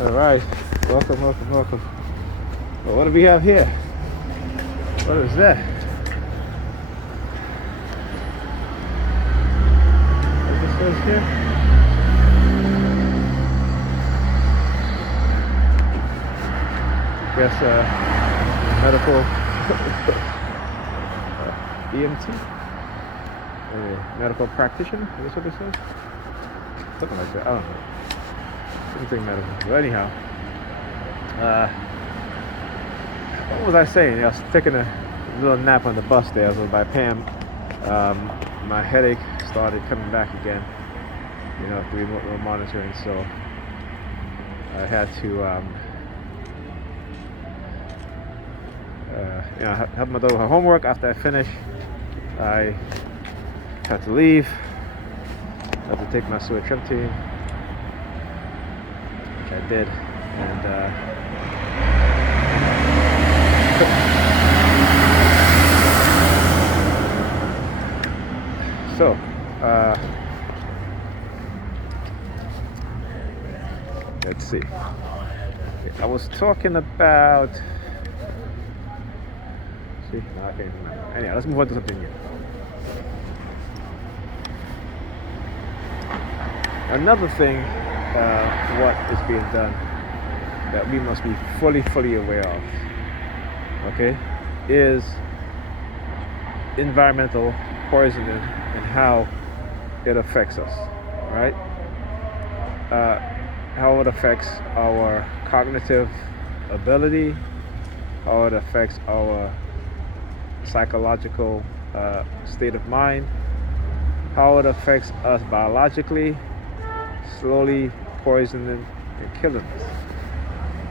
All right, welcome, welcome, welcome. Well, what do we have here? What is that? What this says here? Guess medical EMT, medical practitioner. Is that what it says? Something like that. I don't know. Something medical. But anyhow, what was I saying? I was taking a little nap on the bus there. I was by Pam. My headache started coming back again. Through remote monitoring, so I had to help my daughter with her homework. After I finished, I had to leave. I had to take my sewer trip team, which I did, and so let's see. I was talking about. See, no, I can't remember. Anyhow, let's move on to something new. Another thing, what is being done that we must be fully aware of, okay, is environmental poisoning and how it affects us, right? How it affects our cognitive ability, how it affects our psychological state of mind, how it affects us biologically, slowly poisoning and killing us.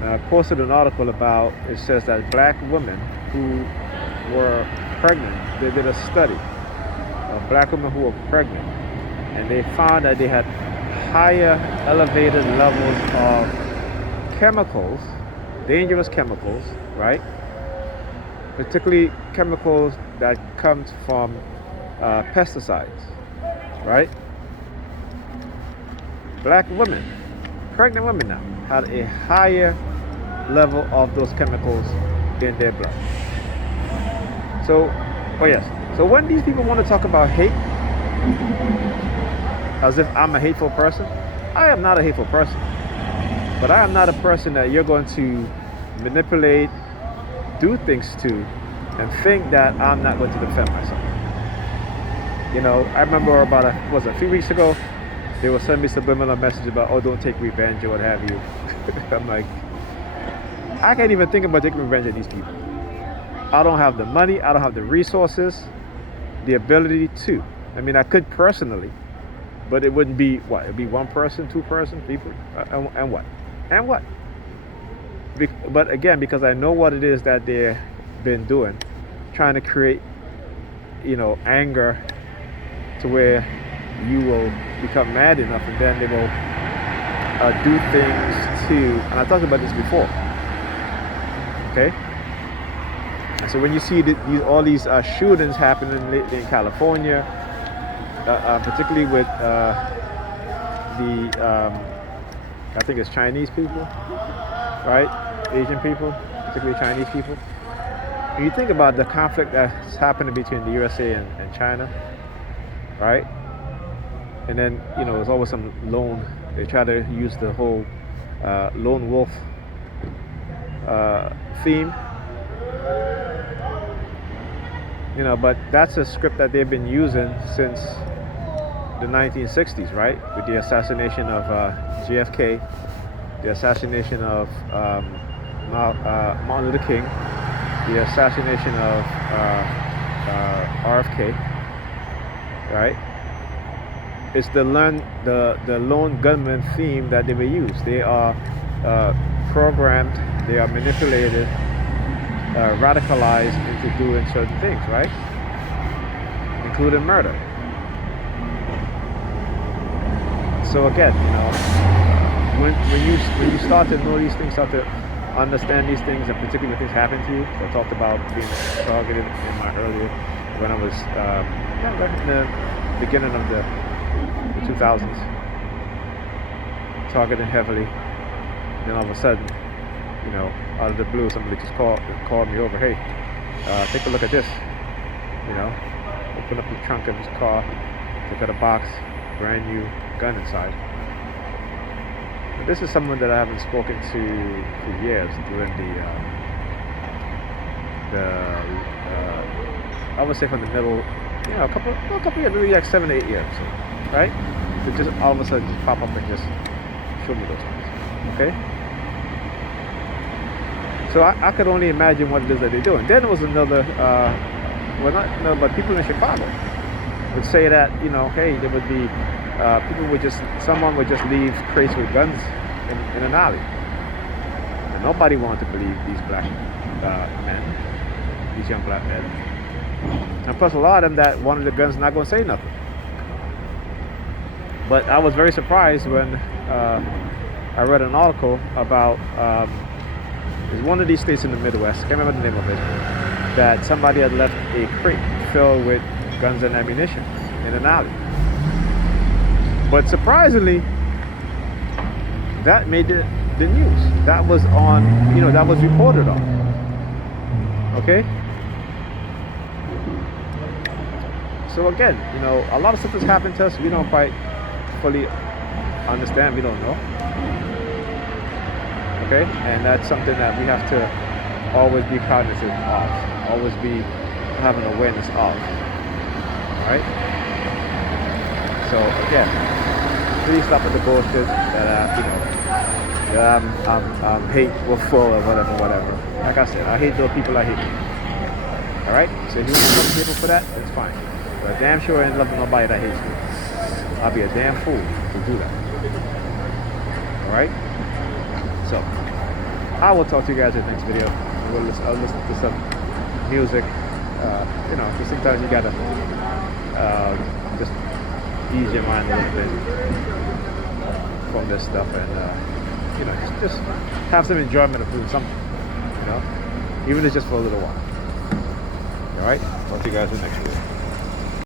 I posted an article about, it says that black women who were pregnant, they did a study of black women who were pregnant, and they found that they had higher elevated levels of chemicals, dangerous chemicals, right? Particularly chemicals that comes from pesticides, right? Black women, pregnant women now, had a higher level of those chemicals in their blood. So, so when these people want to talk about hate, as if I'm a hateful person, I am not a hateful person. But I am not a person that you're going to manipulate, do things to, and think that I'm not going to defend myself. I remember about a few weeks ago, they were sending me subliminal message about, oh, don't take revenge or what have you. I'm like, I can't even think about taking revenge on these people. I don't have the money, I don't have the resources, the ability to. I mean, I could personally, but it wouldn't be what? It'd be one person, two person, people, and what? And what? But again, because I know what it is that they've been doing, trying to create, anger to where you will become mad enough, and then they will do things to, and I talked about this before, okay? So when you see all these shootings happening lately in California, particularly with I think it's Chinese people, right? Asian people, particularly Chinese people. When you think about the conflict that's happening between the USA and China, right? And then, there's always some they try to use the whole lone wolf theme. But that's a script that they've been using since the 1960s, right? With the assassination of JFK, the assassination of Martin Luther King, the assassination of RFK, right? It's the lone gunman theme that they will use. They are programmed, they are manipulated, radicalized into doing certain things, right? Including murder. So again, when you start to know these things, start to understand these things, and particularly when things happen to you. So I talked about being targeted in my earlier, when I was in the beginning of the 2000s, targeted heavily. Then all of a sudden, out of the blue, somebody just called me over. Hey, take a look at this. Open up the trunk of his car, look at a box, brand new gun inside. But this is someone that I haven't spoken to for years during I would say from the middle, a couple of years, maybe like 7 to 8 years, right? To just all of a sudden just pop up and just show me those things, okay? So I could only imagine what it is that they do. And then there was another, but people in Chicago would say that, hey, there would be, someone would just leave crates with guns in an alley. And nobody wanted to believe these black men, these young black men. And plus, a lot of them that wanted the guns not going to say nothing. But I was very surprised when I read an article about one of these states in the Midwest, can't remember the name of it, that somebody had left a crate filled with guns and ammunition in an alley. But surprisingly, that made the news. That was that was reported on. Okay? So again, a lot of stuff has happened to us. We don't quite fully understand. We don't know. Okay? And that's something that we have to always be cognizant of. Always be having awareness of. Alright? So again, please stop with the bullshit that I'm hateful or whatever. Like I said, I hate those people I hate. Alright? So if you want to love people for that, that's fine. But I damn sure I ain't loving nobody that hates me. I'll be a damn fool to do that. Alright? So, I will talk to you guys in the next video. I'll listen to some music. Just sometimes you gotta just ease your mind a little bit from this stuff, and just have some enjoyment of doing something. Even if it's just for a little while. All right, talk to you guys in the next video.